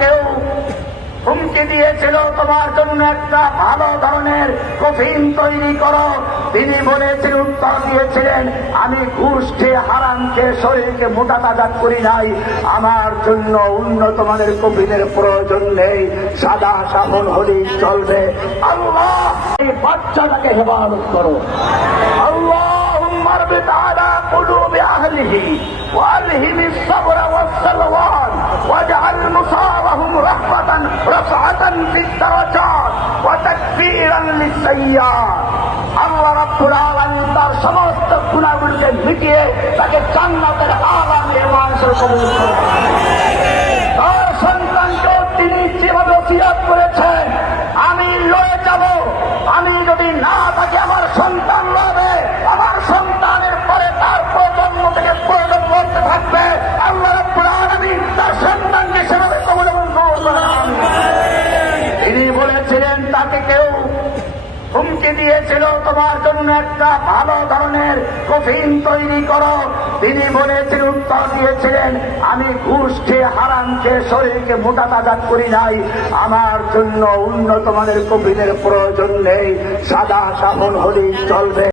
কেউ হুমকি দিয়েছিল তোমার জন্য একটা ভালো ধরনের কফিন তৈরি করো। তিনি বলেছিলেন, উত্তর দিয়েছিলেন, আমি ঘুষ খেয়ে হারাম খেয়ে শরীরকে মোটা তাজা করি নাই, আমার জন্য উন্নত মানের কফিনের প্রয়োজন নেই, সাদা সাবন হলেই চলবে। আল্লাহ এই বাচ্চাটাকে হেফাজত করো। আল্লাহুম্মা রব্বিক আলা কুলুবি আহলিহি ওয়ালহিম الصبر والسلوان واجعل مصابهم رفعة في الدرجات وتكفيرا للسيئات। আল্লাহ রাব্বুল আলামিন তার সমস্ত গুনাহগুলোকে মিটিয়ে তাকে জান্নাতের আলা মেহমানসহ কবুল করুন। তার সন্তানকে তিনি যেভাবে ওসিয়ত করেছেন, আমি লয়ে যাব, আমি যদি না থাকি আমার সন্তান লড়বে, আমার সন্তানের পরে তার প্রজন্ম থেকে প্রজন্ম করতে থাকবে। আল্লাহ রাব্বুল আলামিন তার সন্তানকে সেভাবে কবুল করুন। তিনি বলেছিলেন, তাকে কেউ হুমকি দিয়েছিল তোমার জন্য একটা ভালো ধরনের কফিন তৈরি করো। তিনি বলেছিলেন, উত্তর দিয়েছিলেন, আমি ঘুষ খেয়ে হারাম খেয়ে শরীরকে মোটা তাজা করি নাই, আমার জন্য উন্নত মানের কফিনের প্রয়োজন নেই, সাদা সাবন হলেই চলবে।